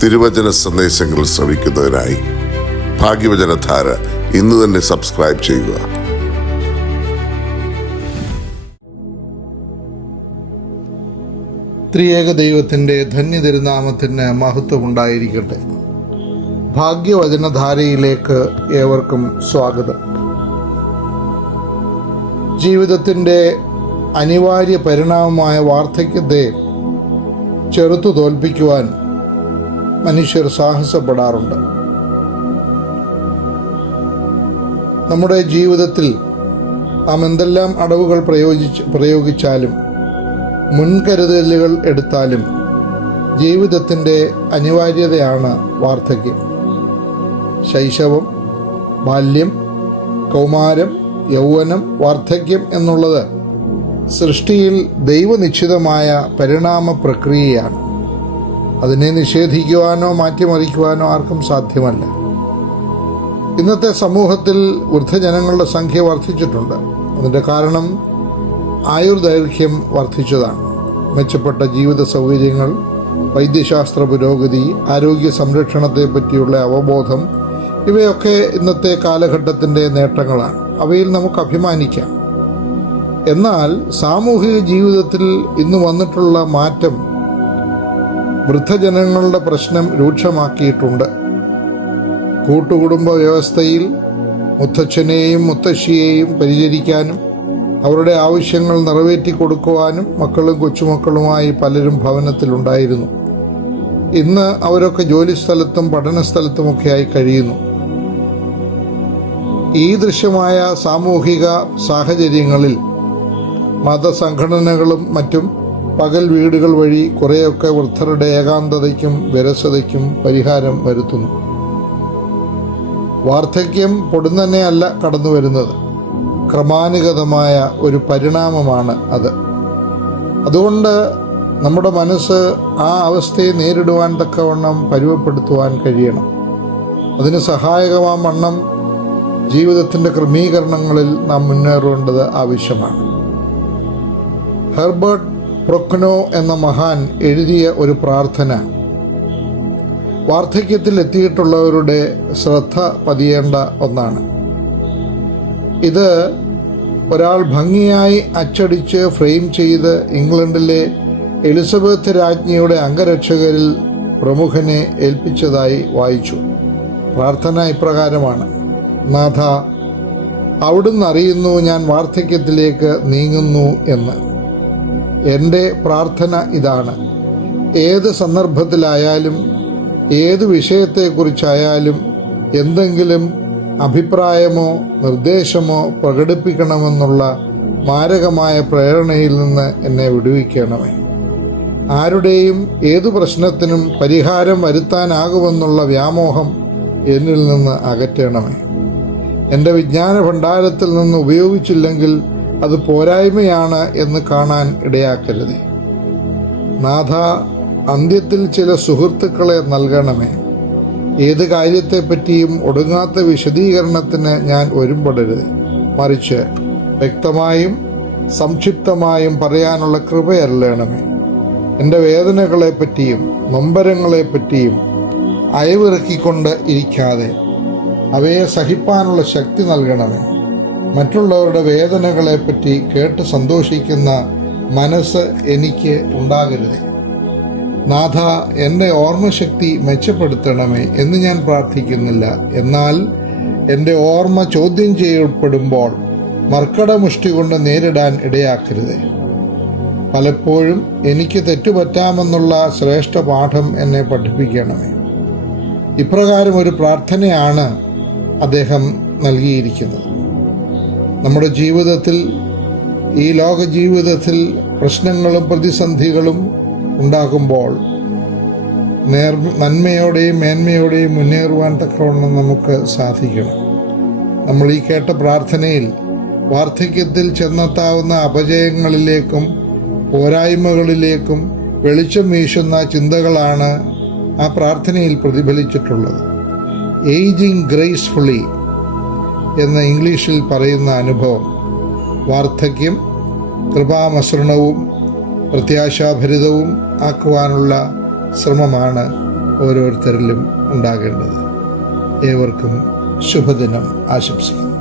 തിരുവചന സന്ദേശങ്ങൾ ശ്രവിക്കുന്നതിനായി ഭാഗ്യവചനധാര ഇന്ന് തന്നെ സബ്സ്ക്രൈബ് ചെയ്യുക. ത്രിയേക ദൈവത്തിൻ്റെ ധന്യതിരുനാമത്തിന് മഹത്വം ഉണ്ടായിരിക്കട്ടെ. ഭാഗ്യവചനധാരയിലേക്ക് ഏവർക്കും സ്വാഗതം. ജീവിതത്തിൻ്റെ അനിവാര്യ പരിണാമമായ വാർദ്ധക്യത്തെ ചെറുത്തു തോൽപ്പിക്കുവാൻ മനുഷ്യർ സാഹസപ്പെടാറുണ്ട്. നമ്മുടെ ജീവിതത്തിൽ നാം എന്തെല്ലാം അടവുകൾ പ്രയോഗിച്ചാലും മുൻകരുതലുകൾ എടുത്താലും ജീവിതത്തിൻ്റെ അനിവാര്യതയാണ് വാർദ്ധക്യം. ശൈശവം, ബാല്യം, കൗമാരം, യൗവനം, വാർദ്ധക്യം എന്നുള്ളത് സൃഷ്ടിയിൽ ദൈവനിശ്ചിതമായ പരിണാമ പ്രക്രിയയാണ്. അതിനെ നിഷേധിക്കുവാനോ മാറ്റിമറിക്കുവാനോ ആർക്കും സാധ്യമല്ല. ഇന്നത്തെ സമൂഹത്തിൽ വൃദ്ധജനങ്ങളുടെ സംഖ്യ വർദ്ധിച്ചിട്ടുണ്ട്. അതിൻ്റെ കാരണം ആയുർദൈർഘ്യം വർദ്ധിച്ചതാണ്. മെച്ചപ്പെട്ട ജീവിത സൗകര്യങ്ങൾ, വൈദ്യശാസ്ത്ര പുരോഗതി, ആരോഗ്യ സംരക്ഷണത്തെ പറ്റിയുള്ള അവബോധം, ഇവയൊക്കെ ഇന്നത്തെ കാലഘട്ടത്തിൻ്റെ നേട്ടങ്ങളാണ്. അവയിൽ നമുക്ക് അഭിമാനിക്കാം. എന്നാൽ സാമൂഹിക ജീവിതത്തിൽ ഇന്ന് വന്നിട്ടുള്ള മാറ്റം വൃദ്ധജനങ്ങളുടെ പ്രശ്നം രൂക്ഷമാക്കിയിട്ടുണ്ട്. കൂട്ടുകുടുംബ വ്യവസ്ഥയിൽ മുത്തച്ഛനെയും മുത്തശ്ശിയെയും പരിചരിക്കാനും അവരുടെ ആവശ്യങ്ങൾ നിറവേറ്റി കൊടുക്കുവാനും മക്കളും കൊച്ചുമക്കളുമായി പലരും ഭവനത്തിലുണ്ടായിരുന്നു. ഇന്ന് അവരൊക്കെ ജോലിസ്ഥലത്തും പഠനസ്ഥലത്തുമൊക്കെയായി കഴിയുന്നു. ഈ ദൃശ്യമായ സാമൂഹിക സാഹചര്യങ്ങളിൽ മതസംഘടനകളും മറ്റും പകൽ വീടുകൾ വഴി കുറേയൊക്കെ വൃദ്ധരുടെ ഏകാന്തതയ്ക്കും വിരസതയ്ക്കും പരിഹാരം വരുത്തുന്നു. വാർദ്ധക്യം പൊടുന്നനെയല്ല കടന്നു വരുന്നത്, ക്രമാനുഗതമായ ഒരു പരിണാമമാണ് അത്. അതുകൊണ്ട് നമ്മുടെ മനസ്സ് ആ അവസ്ഥയെ നേരിടുവാൻ തക്കവണ്ണം പരുവപ്പെടുത്തുവാൻ കഴിയണം. അതിന് സഹായകമാം വണ്ണം ജീവിതത്തിൻ്റെ ക്രമീകരണങ്ങളിൽ നാം മുന്നേറേണ്ടത് ആവശ്യമാണ്. ഹെർബർട്ട് പ്രൊക്നോ എന്ന മഹാൻ എഴുതിയ ഒരു പ്രാർത്ഥന വാർദ്ധക്യത്തിൽ എത്തിയിട്ടുള്ളവരുടെ ശ്രദ്ധ പതിയേണ്ട ഒന്നാണ്. ഇത് ഒരാൾ ഭംഗിയായി അച്ചടിച്ച് ഫ്രെയിം ചെയ്ത് ഇംഗ്ലണ്ടിലെ എലിസബത്ത് രാജ്ഞിയുടെ അംഗരക്ഷകരിൽ പ്രമുഖനെ ഏൽപ്പിച്ചതായി വായിച്ചു. പ്രാർത്ഥന ഇപ്രകാരമാണ്: നാഥ, അവിടുന്ന് അറിയുന്നു ഞാൻ വാർദ്ധക്യത്തിലേക്ക് നീങ്ങുന്നു എന്ന്. എൻ്റെ പ്രാർത്ഥന ഇതാണ്: ഏത് സന്ദർഭത്തിലായാലും ഏത് വിഷയത്തെക്കുറിച്ചായാലും എന്തെങ്കിലും അഭിപ്രായമോ നിർദ്ദേശമോ പ്രകടിപ്പിക്കണമെന്നുള്ള മാരകമായ പ്രേരണയിൽ നിന്ന് എന്നെ വിടുവിക്കണമേ. ആരുടെയും ഏതു പ്രശ്നത്തിനും പരിഹാരം വരുത്താനാകുമെന്നുള്ള വ്യാമോഹം എന്നിൽ നിന്ന് അകറ്റണമേ. എൻ്റെ വിജ്ഞാന ഭണ്ഡാരത്തിൽ നിന്ന് ഉപയോഗിച്ചില്ലെങ്കിൽ അത് പോരായ്മയാണ് എന്ന് കാണാൻ ഇടയാക്കരുതേ. നാഥ, അന്ത്യത്തിൽ ചില സുഹൃത്തുക്കളെ നൽകണമേ. ഏത് കാര്യത്തെപ്പറ്റിയും ഒടുങ്ങാത്ത വിശദീകരണത്തിന് ഞാൻ ഒരുമ്പെടരുത്. മറിച്ച് വ്യക്തമായും സംക്ഷിപ്തമായും പറയാനുള്ള കൃപയരുളണമേ. എൻ്റെ വേദനകളെപ്പറ്റിയും നൊമ്പരങ്ങളെപ്പറ്റിയും അയവിറക്കിക്കൊണ്ട് ഇരിക്കാതെ അവയെ സഹിപ്പാനുള്ള ശക്തി നൽകണമേ. മറ്റുള്ളവരുടെ വേദനകളെപ്പറ്റി കേട്ട് സന്തോഷിക്കുന്ന മനസ്സ് എനിക്ക് ഉണ്ടാകരുതേ. നാഥ, എൻ്റെ ഓർമ്മശക്തി മെച്ചപ്പെടുത്തണമേ എന്ന് ഞാൻ പ്രാർത്ഥിക്കുന്നില്ല. എന്നാൽ എൻ്റെ ഓർമ്മ ചോദ്യം ചെയ്യപ്പെടുമ്പോൾ മർക്കടമുഷ്ടി കൊണ്ട് നേരിടാൻ ഇടയാക്കരുതേ. പലപ്പോഴും എനിക്ക് തെറ്റുപറ്റാമെന്നുള്ള ശ്രേഷ്ഠ പാഠം എന്നെ പഠിപ്പിക്കണമേ. ഇപ്രകാരം ഒരു പ്രാർത്ഥനയാണ് അദ്ദേഹം നൽകിയിരിക്കുന്നത്. നമ്മുടെ ജീവിതത്തിൽ, ഈ ലോക ജീവിതത്തിൽ പ്രശ്നങ്ങളും പ്രതിസന്ധികളും ഉണ്ടാകുമ്പോൾ നന്മയോടെയും മേന്മയോടെയും മുന്നേറുവാൻ തക്കവണ്ണം നമുക്ക് സാധിക്കണം. നമ്മൾ ഈ കേട്ട പ്രാർത്ഥനയിൽ വാർദ്ധക്യത്തിൽ ചെന്നെത്താവുന്ന അപജയങ്ങളിലേക്കും പോരായ്മകളിലേക്കും വെളിച്ചം വീശുന്ന ചിന്തകളാണ് ആ പ്രാർത്ഥനയിൽ പ്രതിഫലിച്ചിട്ടുള്ളത്. ഏജിങ് ഗ്രേസ്ഫുള്ളി എന്ന ഇംഗ്ലീഷിൽ പറയുന്ന അനുഭവം വാർദ്ധക്യം കൃപാമസൃണവും പ്രത്യാശാഭരിതവും ആക്കുവാനുള്ള ശ്രമമാണ് ഓരോരുത്തരിലും ഉണ്ടാകേണ്ടത്. ഏവർക്കും ശുഭദിനം ആശംസിക്കുന്നു.